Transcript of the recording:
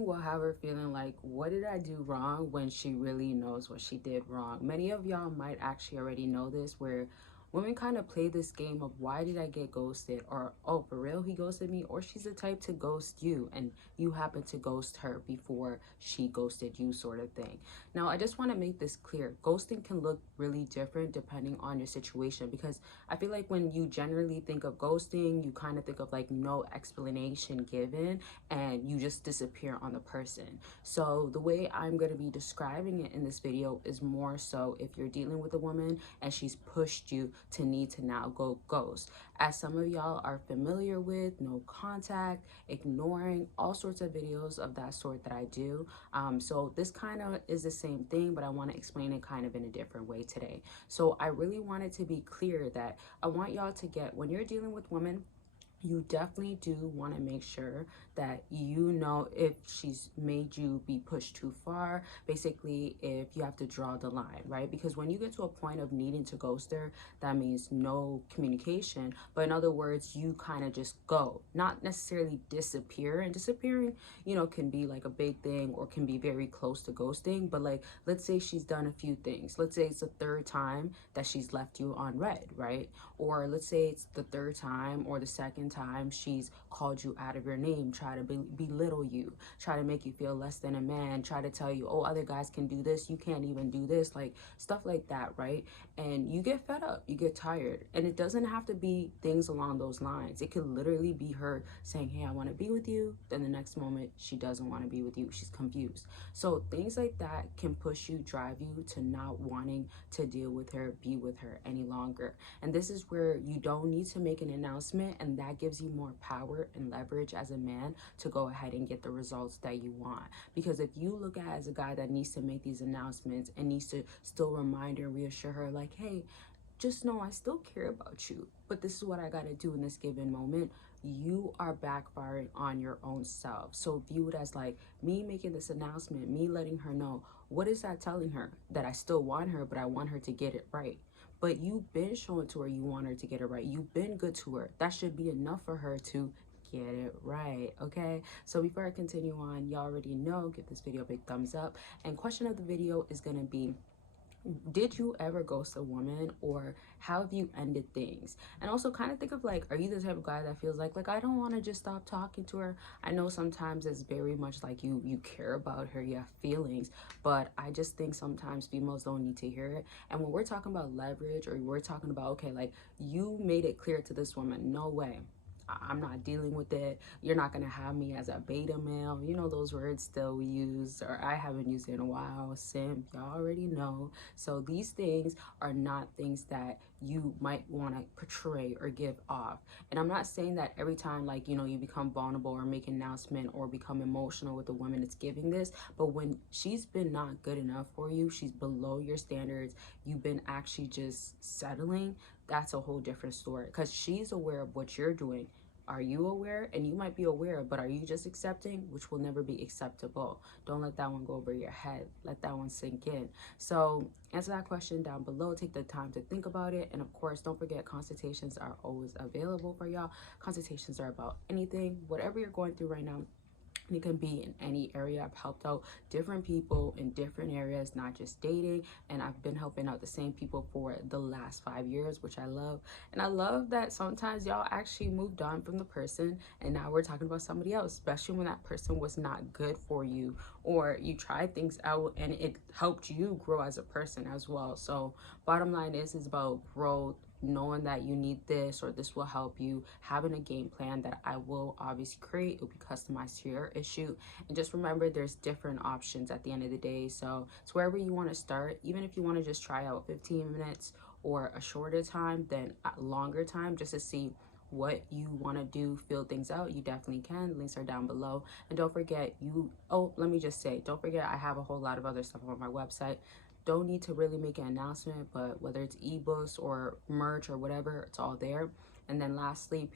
Will have her feeling like, what did I do wrong, when she really knows what she did wrong. Many of y'all might actually already know this, where women kind of play this game of, why did I get ghosted, or oh, for real he ghosted me, or she's the type to ghost you and you happen to ghost her before she ghosted you, sort of thing. Now I just want to make this clear, ghosting can look really different depending on your situation, because I feel like when you generally think of ghosting, you kind of think of like no explanation given and you just disappear on the person. So the way I'm going to be describing it in this video is more so if you're dealing with a woman and she's pushed you to need to now go ghost. As some of y'all are familiar with, no contact, ignoring, all sorts of videos of that sort that I do. So this kind of is the same thing, but I want to explain it kind of in a different way today. So I really wanted to be clear that I want y'all to get, when you're dealing with women, you definitely do want to make sure that you know if she's made you be pushed too far, basically if you have to draw the line, right? Because when you get to a point of needing to ghost her, that means no communication, but in other words, you kind of just go, not necessarily disappear. And disappearing, you know, can be like a big thing or can be very close to ghosting. But like, let's say she's done a few things. Let's say it's the third time that she's left you on red, right? Or let's say it's the third time or the second time she's called you out of your name, try to belittle you, try to make you feel less than a man, try to tell you, oh, other guys can do this, you can't even do this, like stuff like that, right? And you get fed up, you get tired. And it doesn't have to be things along those lines. It could literally be her saying, hey, I want to be with you. Then the next moment she doesn't want to be with you. She's confused. So things like that can push you, drive you to not wanting to deal with her, be with her any longer. And this is where you don't need to make an announcement, and that gives you more power and leverage as a man to go ahead and get the results that you want. Because if you look at as a guy that needs to make these announcements and needs to still remind her and reassure her like, hey, just know I still care about you, but this is what I got to do in this given moment, you are backfiring on your own self. So view it as like me making this announcement, me letting her know, what is that telling her? That I still want her, but I want her to get it right. But you've been showing to her you want her to get it right. You've been good to her. That should be enough for her to get it right, okay? So before I continue on, y'all already know, give this video a big thumbs up. And question of the video is gonna be, did you ever ghost a woman, or how have you ended things? And also kind of think of like, are you the type of guy that feels like I don't want to just stop talking to her? I know sometimes it's very much like you care about her, you have feelings, but I just think sometimes females don't need to hear it. And when we're talking about leverage, or we're talking about, okay, like you made it clear to this woman, no way, I'm not dealing with it. You're not going to have me as a beta male. You know, those words still we use, or I haven't used it in a while. Simp, y'all already know. So these things are not things that you might want to portray or give off. And I'm not saying that every time, like, you know, you become vulnerable or make an announcement or become emotional with a woman it's giving this, but when she's been not good enough for you, she's below your standards, you've been actually just settling, that's a whole different story, because she's aware of what you're doing. Are you aware? And you might be aware, but are you just accepting? Which will never be acceptable. Don't let that one go over your head. Let that one sink in. So answer that question down below. Take the time to think about it. And of course, don't forget, consultations are always available for y'all. Consultations are about anything, whatever you're going through right now. It can be in any area. I've helped out different people in different areas, not just dating, and I've been helping out the same people for the last 5 years, which I love. And I love that sometimes y'all actually moved on from the person and now we're talking about somebody else, especially when that person was not good for you, or you tried things out and it helped you grow as a person as well. So bottom line is about growth, knowing that you need this or this will help you, having a game plan that I will obviously create. It will be customized to your issue. And just remember, there's different options at the end of the day. So it's wherever you want to start. Even if you want to just try out 15 minutes or a shorter time than a longer time, just to see what you want to do, fill things out, you definitely can. Links are down below. And don't forget, let me just say, don't forget, I have a whole lot of other stuff on my website. Don't need to really make an announcement, but whether it's ebooks or merch or whatever, it's all there. And then lastly,